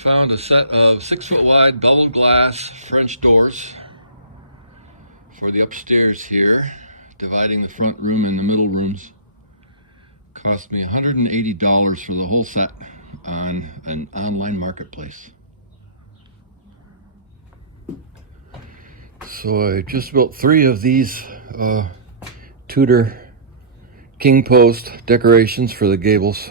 found a set of 6-foot wide double glass French doors for the upstairs here, dividing the front room and the middle rooms. Cost me $180 for the whole set on an online marketplace. So I just built 3 of these Tudor king post decorations for the gables.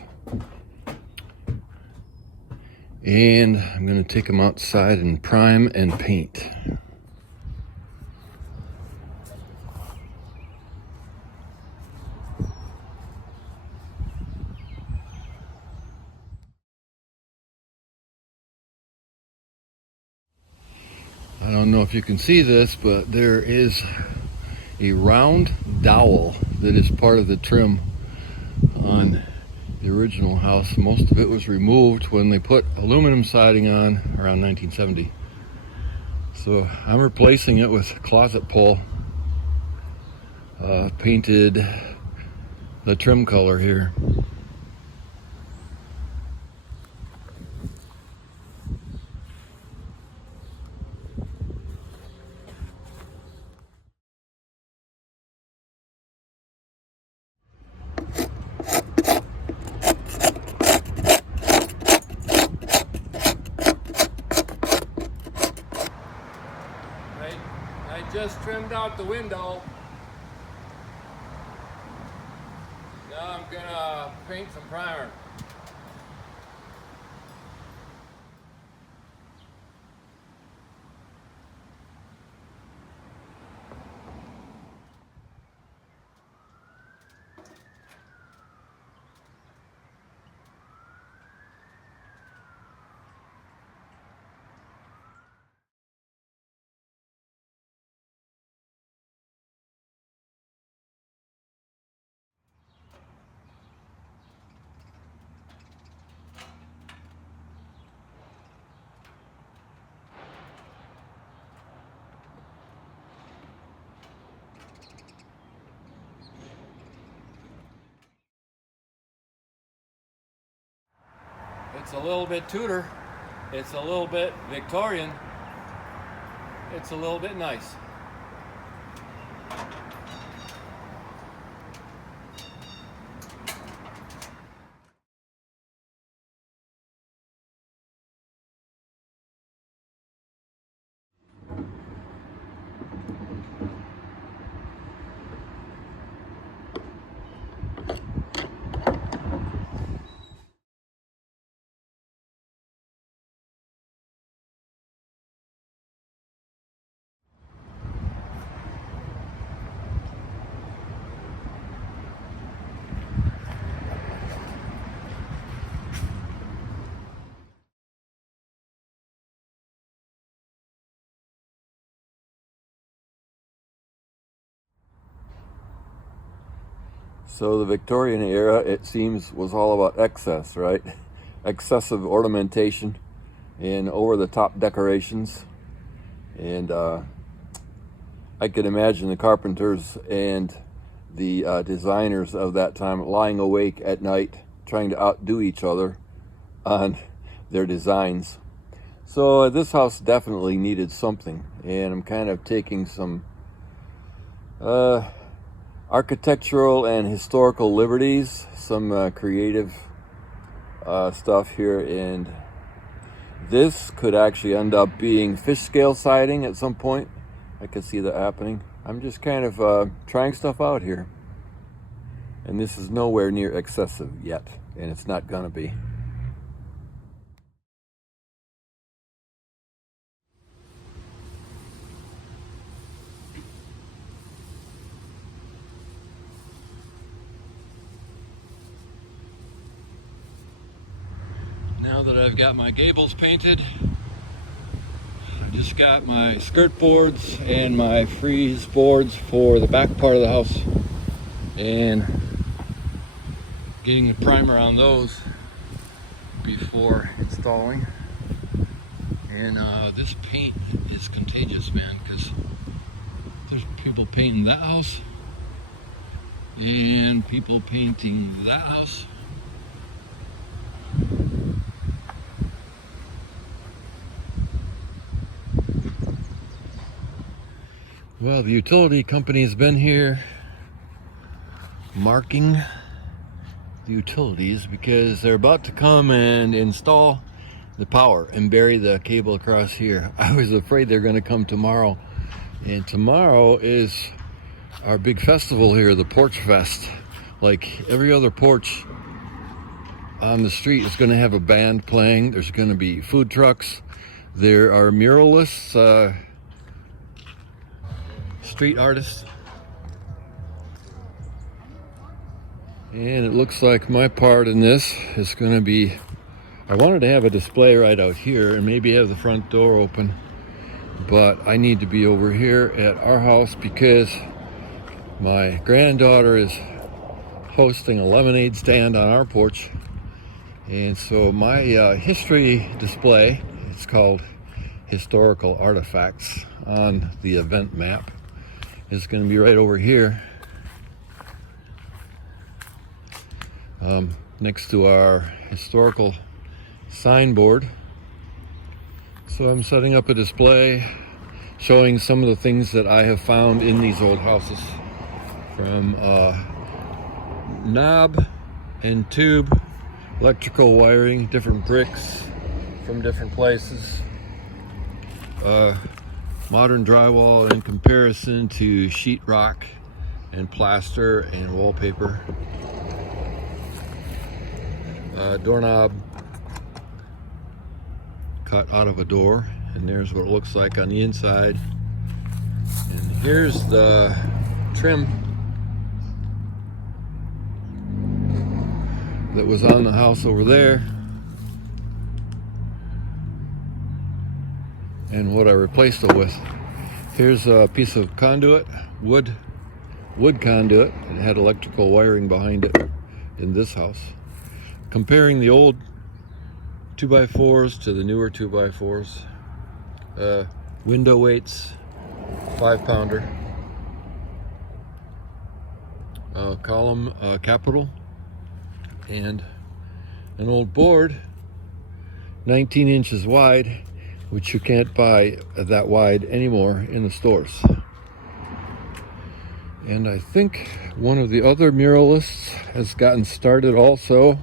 And I'm going to take them outside and prime and paint. I don't know if you can see this, but there is a round dowel that is part of the trim on the original house. Most of it was removed when they put aluminum siding on around 1970. So I'm replacing it with closet pole, painted the trim color here. I just trimmed out the window. Now I'm gonna paint some primer. It's a little bit Tudor, it's a little bit Victorian, it's a little bit nice. So the Victorian era, it seems, was all about excess, right? Excessive ornamentation and over-the-top decorations. And I could imagine the carpenters and the designers of that time lying awake at night trying to outdo each other on their designs. So this house definitely needed something, and I'm kind of taking some architectural and historical liberties, some creative stuff here, and this could actually end up being fish scale siding at some point. I could see that happening. I'm just kind of trying stuff out here, and this is nowhere near excessive yet, and it's not gonna be. Now that I've got my gables painted, I just got my skirt boards and my frieze boards for the back part of the house, and getting the primer on those before installing. And this paint is contagious, man, because there's people painting that house and people painting that house. Well, the utility company has been here marking the utilities because they're about to come and install the power and bury the cable across here. I was afraid they're going to come tomorrow, and tomorrow is our big festival here, the Porch Fest. Like every other porch on the street is going to have a band playing. There's going to be food trucks. There are muralists, street artists. And it looks like my part in this is going to be, I wanted to have a display right out here and maybe have the front door open, but I need to be over here at our house because my granddaughter is hosting a lemonade stand on our porch. And so my history display, it's called Historical Artifacts on the event map, is going to be right over here, next to our historical signboard. So I'm setting up a display showing some of the things that I have found in these old houses, from knob and tube electrical wiring, different bricks from different places, modern drywall in comparison to sheetrock and plaster and wallpaper, doorknob cut out of a door, and there's what it looks like on the inside. And here's the trim that was on the house over there, and what I replaced it with. Here's a piece of conduit, wood conduit. It had electrical wiring behind it in this house. Comparing the old 2x4s to the newer 2x4s. Window weights, 5-pounder. Column capital. And an old board, 19 inches wide, which you can't buy that wide anymore in the stores. And I think one of the other muralists has gotten started also.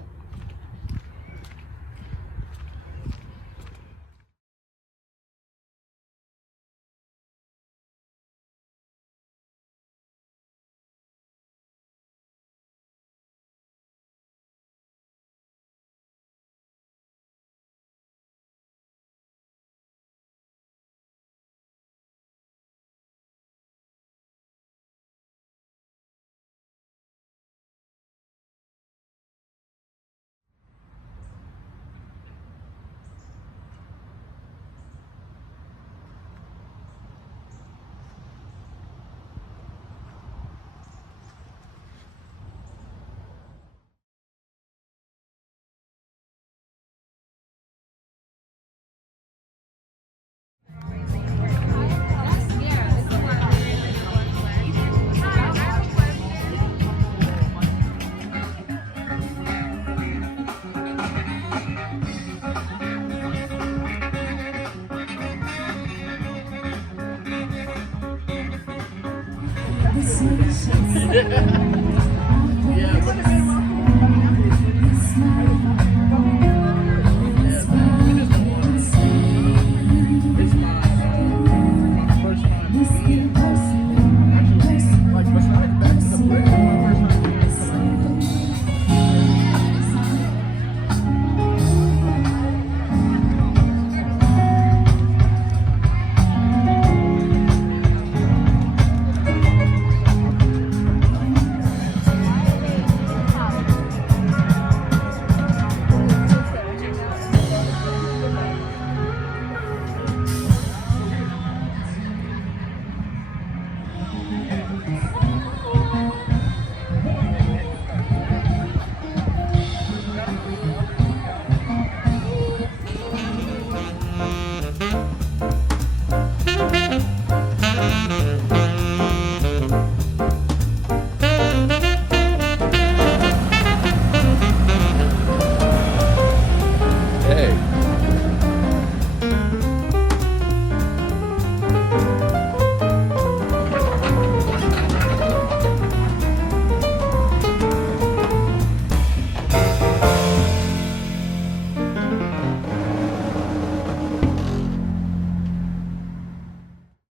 Yeah.